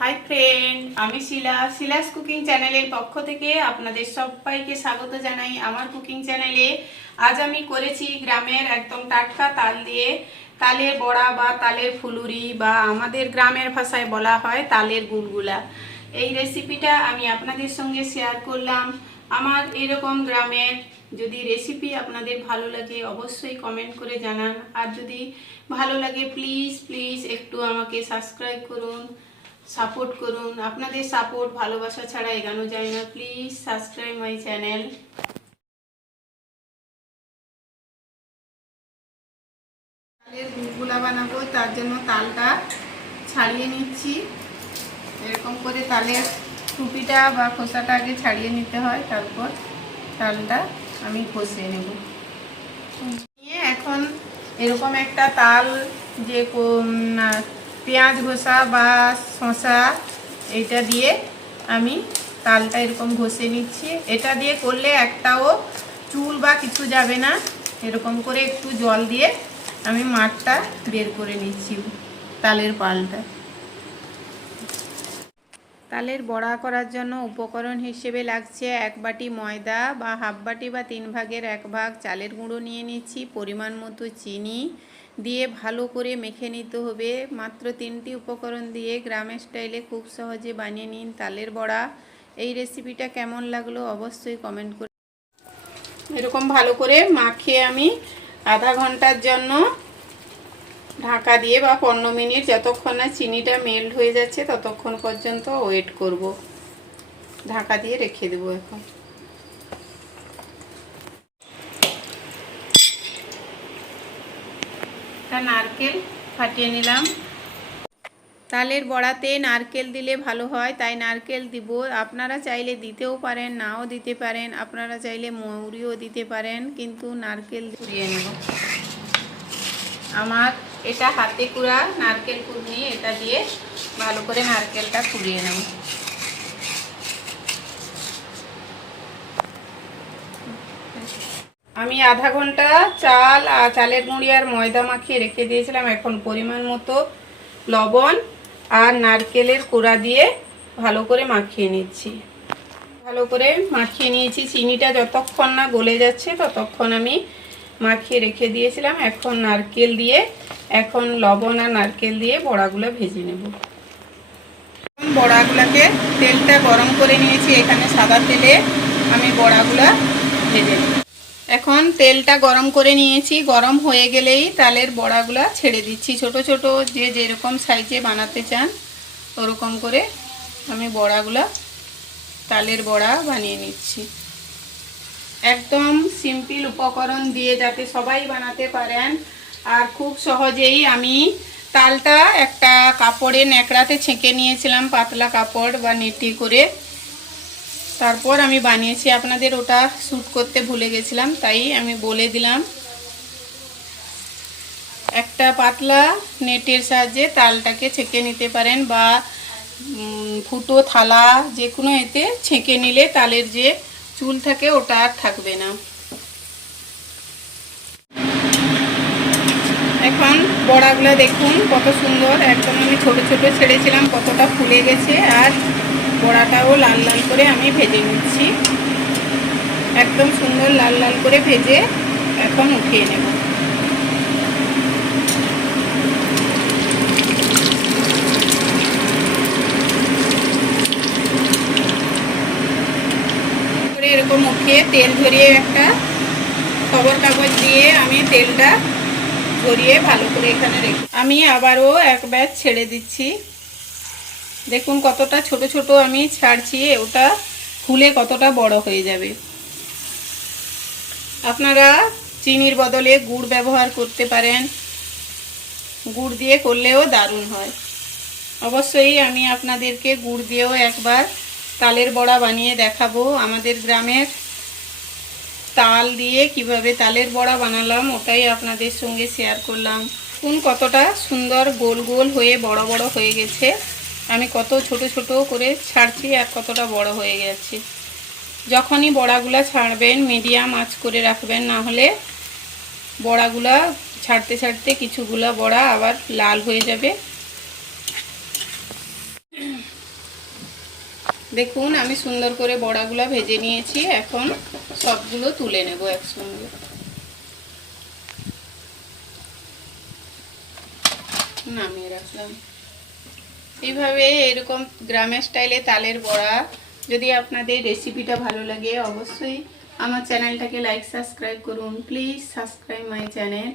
Hi friend, আমি Shila's cooking চ্যানেলের পক্ষ থেকে আপনাদের সবাইকে স্বাগত জানাই আমার কুকিং চ্যানেলে। আজ আমি করেছি গ্রামের একদম টাটকা তাল দিয়ে তালের বড়া বা তালের ফুলুরি, বা আমাদের গ্রামের ভাষায় বলা হয় তালের গুলগুলা। এই রেসিপিটা আমি আপনাদের সঙ্গে শেয়ার করলাম। আমার এরকম গ্রামের যদি রেসিপি আপনাদের ভালো লাগে অবশ্যই কমেন্ট করে জানান। আর যদি ভালো লাগে প্লিজ একটু আমাকে সাবস্ক্রাইব করুন, সাপোর্ট করুন। আপনাদের সাপোর্ট ভালোবাসা ছাড়া এগোনো যায় না। Please subscribe my channel. তালের গুলগুলা বানাবো, তার জন্য তালটা ছাড়িয়ে নিচ্ছি। এরকম করে তালের টুপিটা বা খোসাটা আগে ছাড়িয়ে নিতে হয়, তারপর তালটা আমি ঘষে নেব। নিয়ে এখন এরকম একটা তাল, যে পেঁয়াজ ঘষা বা শসা, এইটা দিয়ে আমি তালটা এরকম ঘষে নিচ্ছি। এটা দিয়ে করলে একটাও চুল বা কিছু যাবে না। এরকম করে একটু জল দিয়ে আমি মাঠটা বের করে নিচ্ছি তালের পালটা। তালের বড়া করার জন্য উপকরণ হিসেবে লাগছে 1 বাটি ময়দা বা হাফ বাটি বা 3 ভাগের 1 ভাগ চালের গুঁড়ো নিয়ে নিচ্ছি, পরিমাণ মতো চিনি দিয়ে ভালো করে মেখে নিতে হবে। মাত্র 3টি উপকরণ দিয়ে গ্রামের স্টাইলে খুব সহজে বানিয়ে নিন তালের বড়া। এই রেসিপিটা কেমন লাগলো অবশ্যই কমেন্ট করে। এরকম ভালো করে মাখিয়ে আমি আধা ঘন্টার জন্য ঢাকা দিয়ে বা 15 মিনিট, যতক্ষণ না চিনিটা মেল্ট হয়ে যাচ্ছে ততক্ষণ পর্যন্ত ওয়েট করব। ঢাকা দিয়ে রেখে দেব। এখন নারকেল ফাটিয়ে নিলাম। তালের বড়াতে নারকেল দিলে ভালো হয়, তাই নারকেল দিব। আপনারা চাইলে দিতেও পারেন, নাও দিতে পারেন। আপনারা চাইলে মৌরিও দিতে পারেন, কিন্তু নারকেল দিয়ে নেব। আমার এটা হাতে কুড়া নারকেল কুড়নি, এটা দিয়ে ভালো করে নারকেলটা কুড়িয়ে নেব। আমি আধা ঘন্টা চালের গুঁড়ি আর ময়দা মাখিয়ে রেখে দিয়েছিলাম। এখন পরিমাণ মতো লবণ আর নারকেলের কোড়া দিয়ে ভালো করে মাখিয়ে নিচ্ছি। ভালো করে মাখিয়ে নিয়েছি। চিনিটা যতক্ষণ না গলে যাচ্ছে ততক্ষণ আমি মাখিয়ে রেখে দিয়েছিলাম। এখন নারকেল দিয়ে, এখন লবণ আর নারকেল দিয়ে বড়াগুলো ভেজে নেব। বড়াগুলোকে তেলটা গরম করে নিয়েছি, এখানে সাদা তেলে আমি বড়াগুলো ভেজে নেব। এখন তেলটা গরম করে নিয়েছি, গরম হয়ে গেলেই তালের বড়াগুলো ছেড়ে দিচ্ছি। ছোট ছোট যে যেরকম সাইজে বানাতে চান ওরকম করে আমি বড়াগুলো, তালের বড়া বানিয়ে নিচ্ছি। একদম সিম্পল উপকরণ দিয়ে যাতে সবাই বানাতে পারেন। আর খুব সহজেই আমি তালটা একটা কাপড়ে ন্যাকড়াতে ছেঁকে নিয়েছিলাম, পাতলা কাপড় বা নেটি করে। তারপর আমি বানিয়েছি। আপনাদের ওটা শ্যুট করতে ভুলে গেছিলাম, তাই আমি বলে দিলাম। একটা পাতলা নেটের সাহায্যে তালটাকে ছেঁকে নিতে পারেন, বা ফুটো থালা যে কোনো এতে ছেঁকে নিলে তালের যে চুল থাকে ওটা আর থাকবে না। এখন বড়াগুলো দেখুন কত সুন্দর, একদম আমি ছোট ছোট ছেড়েছিলাম, কতটা ফুলে গেছে। আর বড়াটাও লাল লাল করে আমি ভেজে নিচ্ছি। একদম সুন্দর লাল লাল করে ভেজে এখন উঠিয়ে নেব। এরকম উঠিয়ে তেল ঝরিয়ে একটা খবর কাগজ দিয়ে আমি তেলটা ঝরিয়ে ভালো করে এখানে রেখে আমি আবারও এক ব্যাচ ছেড়ে দিচ্ছি। দেখুন কতটা ছোট ছোট আমি ছাড়ছি, ওটা ফুলে কতটা বড় হয়ে যাবে। আপনারা চিনির বদলে গুড় ব্যবহার করতে পারেন, গুড় দিয়ে করলেও দারুণ হয়। অবশ্যই আমি আপনাদেরকে গুড় দিয়েও একবার তালের বড়া বানিয়ে দেখাবো। আমাদের গ্রামের তাল দিয়ে কিভাবে তালের বড়া বানালাম ওটাই আপনাদের সঙ্গে শেয়ার করলাম। কতটা সুন্দর গোল গোল হয়ে বড় বড় হয়ে গেছে। আমি কত ছোট ছোট করে ছাড়ছি আর কতটা বড় হয়ে গেছে। যখনই বড়াগুলা ছাড়বেন মিডিয়াম আঁচ করে রাখবেন, না হলে বড়াগুলা ছাড়তে ছাড়তে কিছুগুলা বড়া আবার লাল হয়ে যাবে। দেখুন আমি সুন্দর করে বড়াগুলো ভেজে নিয়েছি, এখন সবগুলো তুলে নেব একসঙ্গে। নামিয়ে রাখলাম। এইভাবে এরকম গ্রামের স্টাইলে তালের বড়া, যদি আপনাদের রেসিপিটা ভালো লাগে অবশ্যই আমার চ্যানেলটাকে লাইক সাবস্ক্রাইব করুন। Please subscribe my channel.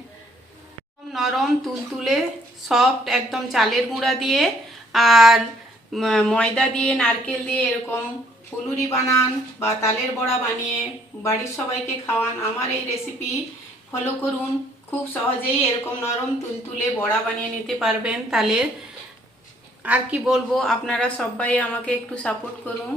নরম তুলতুলে সফট একদম চালের গুঁড়া দিয়ে আর ময়দা দিয়ে নারকেল দিয়ে এরকম ফুলুরি বানান বা তালের বড়া বানিয়ে বাড়ির সবাইকে খাওয়ান। আমার এই রেসিপি ফলো করুন, খুব সহজেই এরকম নরম তুলতুলে বড়া বানিয়ে নিতে পারবেন তালের। আর কি বলবো, আপনারা সবাই আমাকে একটু সাপোর্ট করুন।